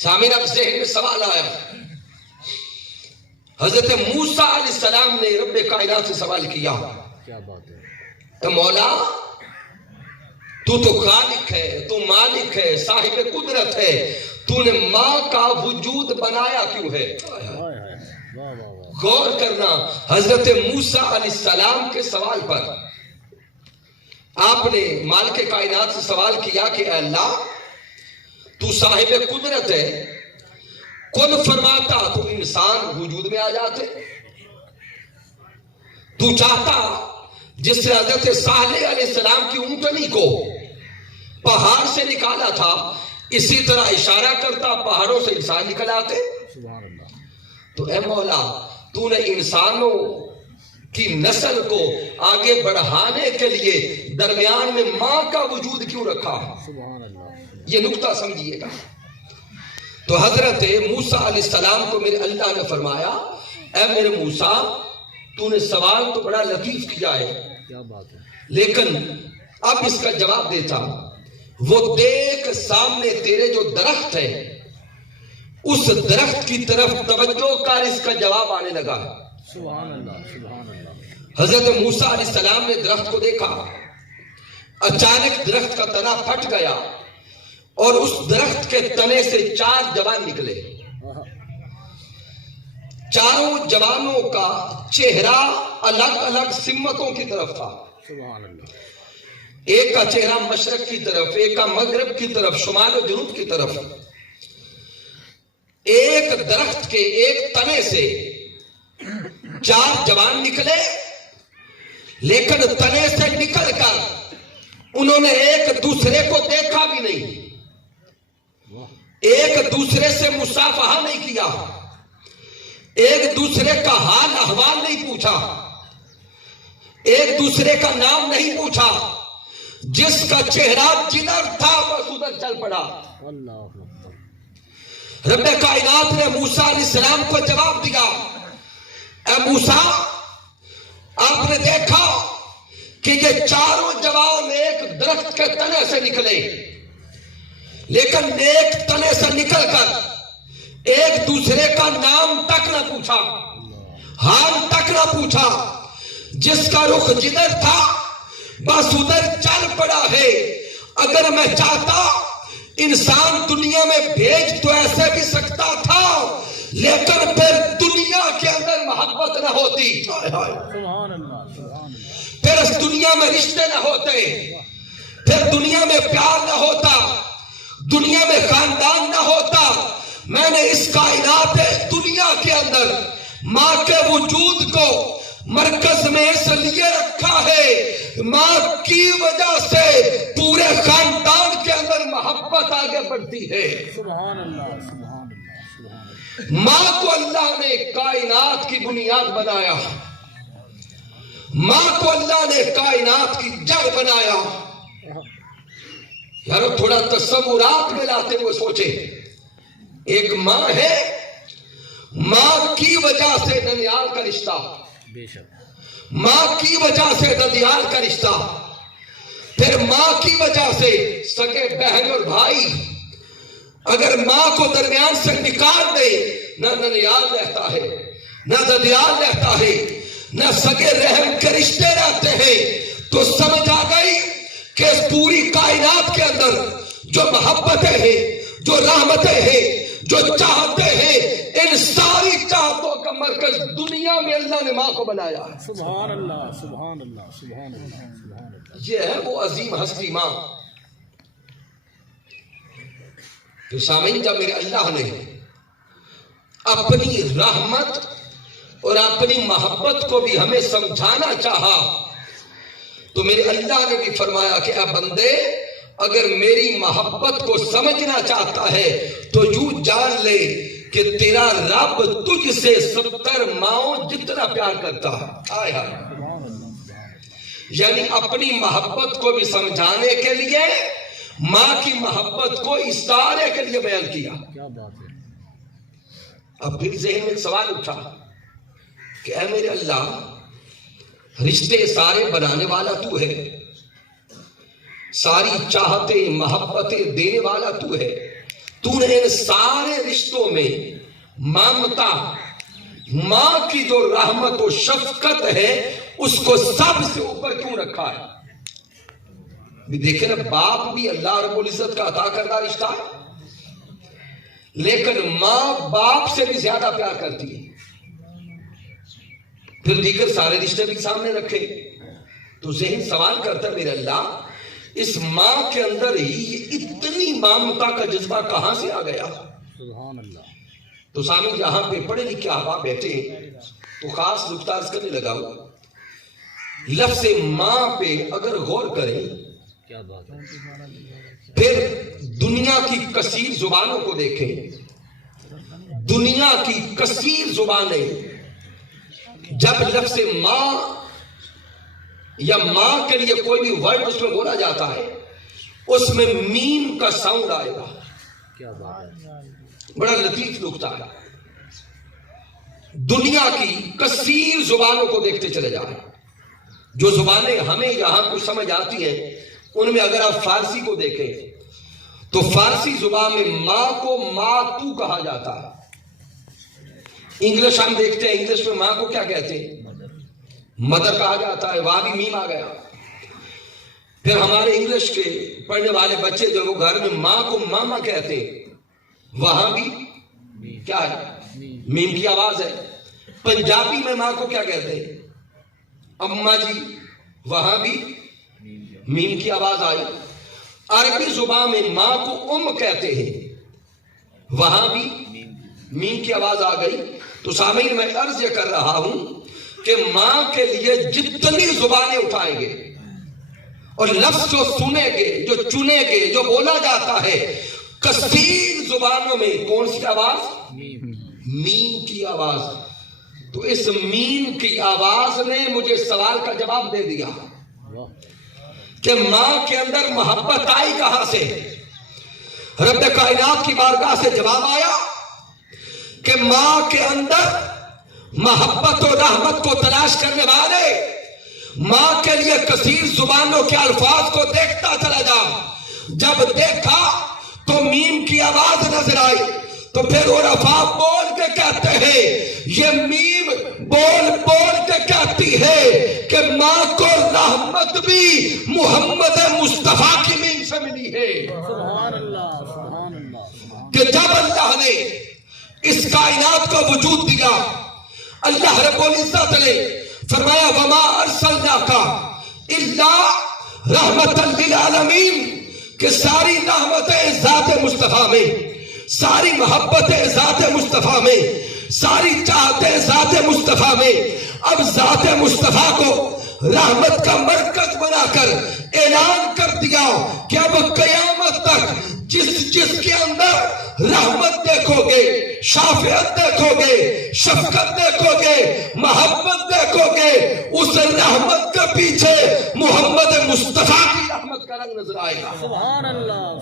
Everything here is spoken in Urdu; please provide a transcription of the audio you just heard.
سامعین اب ذہن میں سوال آیا، حضرت موسیٰ علیہ السلام نے رب کائنات سے سوال کیا، کیا بات ہے؟ تو مولا تو خالق ہے، تو مالک ہے، صاحب قدرت ہے، تو نے ماں کا وجود بنایا کیوں ہے؟ غور کرنا حضرت موسیٰ علیہ السلام کے سوال پر۔ آپ نے مالک کائنات سے سوال کیا کہ اے اللہ تو صاحب قدرت ہے، کن فرماتا تو انسان وجود میں آ جاتے، تو چاہتا جس سے حضرت صالح علیہ السلام کی اونٹنی کو پہاڑ سے نکالا تھا، اسی طرح اشارہ کرتا پہاڑوں سے انسان نکل آتے۔ سبحان اللہ۔ تو اے مولا تو نے انسانوں کی نسل کو آگے بڑھانے کے لیے درمیان میں ماں کا وجود کیوں رکھا؟ سبحان اللہ۔ یہ نکتہ سمجھیے گا۔ تو حضرت موسیٰ علیہ السلام کو میرے اللہ نے فرمایا، اے میرے موسیٰ تو نے سوال تو بڑا لطیف کیا ہے، کیا بات ہے؟ لیکن اب اس کا جواب دیتا، وہ دیکھ سامنے تیرے جو درخت ہے، اس درخت کی طرف توجہ کر، اس کا جواب آنے لگا۔ سبحان اللہ، سبحان اللہ۔ حضرت موسیٰ علیہ السلام نے درخت کو دیکھا، اچانک درخت کا تنا پھٹ گیا اور اس درخت کے تنے سے 4 جوان نکلے۔ چاروں جوانوں کا چہرہ الگ الگ سمتوں کی طرف تھا۔ سبحان اللہ۔ ایک کا چہرہ مشرق کی طرف، ایک کا مغرب کی طرف، شمال و جنوب کی طرف۔ ایک درخت کے ایک تنے سے 4 جوان نکلے، لیکن تنے سے نکل کر انہوں نے ایک دوسرے کو دیکھا بھی نہیں، ایک دوسرے سے مصافحہ نہیں کیا، ایک دوسرے کا حال احوال نہیں پوچھا، ایک دوسرے کا نام نہیں پوچھا، جس کا چہرہ جدھر تھا بس ادھر چل پڑا۔ اللہ رب کائنات نے موسیٰ علیہ السلام کو جواب دیا، اے موسیٰ آپ نے دیکھا کہ یہ چاروں جوان ایک درخت کے تنے سے نکلے، لیکن ایک تنے سے نکل کر ایک دوسرے کا نام تک نہ پوچھا، حال تک نہ پوچھا، جس کا رخ جدھر تھا بس ادھر چل پڑا ہے۔ اگر میں چاہتا انسان دنیا میں بھیج تو ایسے بھی سکتا تھا، لیکن پھر دنیا کے اندر محبت نہ ہوتی، سبحان اللہ، سبحان اللہ۔ پھر اس دنیا میں رشتے نہ ہوتے، پھر دنیا میں پیار نہ ہوتا، دنیا میں خاندان نہ ہوتا۔ میں نے اس کائنات دنیا کے اندر ماں کے وجود کو مرکز میں اس لیے رکھا ہے، ماں کی وجہ سے پورے خاندان کے اندر محبت آگے بڑھتی ہے۔ سبحان اللہ، سبحان اللہ، سبحان اللہ۔ ماں کو اللہ نے کائنات کی بنیاد بنایا، ماں کو اللہ نے کائنات کی جڑ بنایا۔ یارو تھوڑا تصورات میں لاتے ہوئے سوچے، ایک ماں ہے، ماں کی وجہ سے ننیال کا رشتہ، بے شک۔ ماں کی وجہ سے ددیال کا رشتہ، پھر ماں کی وجہ سے سگے بہن اور بھائی۔ اگر ماں کو درمیان سے نکال دے، نہ ننیال رہتا ہے، نہ ددیال رہتا ہے، نہ سگے رحم کے رشتے رہتے ہیں۔ تو سمجھ آ گئی کہ اس پوری کائنات کے اندر جو محبتیں ہیں، جو رحمتیں ہیں، جو چاہتے ہیں، ان ساری چاہتوں کا مرکز دنیا میں اللہ نے ماں کو بنایا۔ سبحان اللہ، سبحان اللہ، سبحان اللہ، سبحان اللہ۔ یہ ہے وہ عظیم ہستی ماں۔ تو سامعین جب میرے اللہ نے اپنی رحمت اور اپنی محبت کو بھی ہمیں سمجھانا چاہا، تو میرے اللہ نے بھی فرمایا کہ اے بندے اگر میری محبت کو سمجھنا چاہتا ہے تو یوں جان لے کہ تیرا رب تجھ سے 70 ماؤں جتنا پیار کرتا ہے۔ آئے ہائے، یعنی اپنی محبت کو بھی سمجھانے کے لیے ماں کی محبت کو اشارے کے لیے بیان کیا۔ کیا بات ہے۔ اب پھر ذہن میں ایک سوال اٹھا کہ اے میرے اللہ رشتے سارے بنانے والا تو ہے، ساری چاہتے محبتیں دینے والا تو ہے، تو نے ان سارے رشتوں میں ممتا، ماں کی جو رحمت و شفقت ہے اس کو سب سے اوپر کیوں رکھا ہے؟ دیکھیں نا، باپ بھی اللہ رب العزت کا عطا کردہ رشتہ ہے، لیکن ماں باپ سے بھی زیادہ پیار کرتی ہے۔ پھر دیگر سارے رشتے بھی سامنے رکھے تو ذہن سوال کرتا ہے، میرے اللہ، اس ماں کے اندر ہی اتنی ممتا کا جذبہ کہاں سے آ گیا؟ سبحان اللہ۔ تو سامنے یہاں پہ پڑھے لکھے احباب بیٹھے تو خاص نقطہ عرض کرنے لگا ہوں، لفظ ماں پہ اگر غور کریں، کیا بات ہے۔ پھر دنیا کی کثیر زبانوں کو دیکھیں، دنیا کی کثیر زبانیں جب لفظ ماں یا ماں کے لیے کوئی بھی ورڈ اس میں بولا جاتا ہے اس میں میم کا ساؤنڈ آئے گا۔ کیا بات ہے۔ بڑا لطیف نقطہ ہے۔ دنیا کی کثیر زبانوں کو دیکھتے چلے جائیں، جو زبانیں ہمیں یہاں کچھ سمجھ آتی ہیں ان میں اگر آپ فارسی کو دیکھیں تو فارسی زبان میں ماں کو ماتو کہا جاتا ہے۔ انگلش ہم دیکھتے ہیں، انگلش میں ماں کو کیا کہتے ہیں؟ مدر کہا جاتا ہے، وہاں بھی میم آ گیا۔ پھر ہمارے انگلش کے پڑھنے والے بچے جو وہ گھر میں ماں کو ماما کہتے ہیں، وہاں بھی کیا ہے؟ میم کی آواز ہے۔ پنجابی میں ماں کو کیا کہتے ہیں؟ اماں جی، وہاں بھی میم کی آواز آئی۔ عربی زبان میں ماں کو کہتے ہیں، وہاں بھی میم کی آواز آ گئی۔ تو سامعین، میں عرض یہ کر رہا ہوں کہ ماں کے لیے جتنی زبانیں اٹھائیں گے اور لفظ جو سنیں گے، جو چنیں گے، جو بولا جاتا ہے کثیر زبانوں میں، کون سی آواز؟ میم کی آواز۔ تو اس میم کی آواز نے مجھے سوال کا جواب دے دیا کہ ماں کے اندر محبت آئی کہاں سے؟ رب کائنات کی بارگاہ سے جواب آیا کہ ماں کے اندر محبت و رحمت کو تلاش کرنے والے ماں کے لیے کثیر زبانوں کے الفاظ کو دیکھتا چلا جا۔ جب دیکھا تو میم کی آواز نظر آئی تو پھر عرفاء بول کے کہتے ہیں، یہ میم بول بول کے کہتی ہے کہ ماں کو رحمت بھی محمد مصطفیٰ کی میم سے ملی ہے۔ سبحان اللہ، سبحان اللہ۔ کہ جب اللہ نے اس کائنات کو وجود دیا، اللہ رب العزت نے فرمایا وما ارسلناک الا رحمتا للعالمین، کہ ساری رحمتیں ذات مصطفیٰ میں، ساری محبتیں ذات مصطفیٰ میں، ساری چاہتیں ذات مصطفیٰ میں۔ اب ذات مصطفیٰ کو رحمت کا مرکز بنا کر اعلان کر دیا کہ اب قیامت تک جس کے اندر رحمت دیکھو گے، شافعت دیکھو گے، شفقت دیکھو گے، محبت دیکھو گے، اس رحمت کے پیچھے محمد مصطفیٰ کی رحمت کا رنگ نظر آئے گا۔ سبحان اللہ۔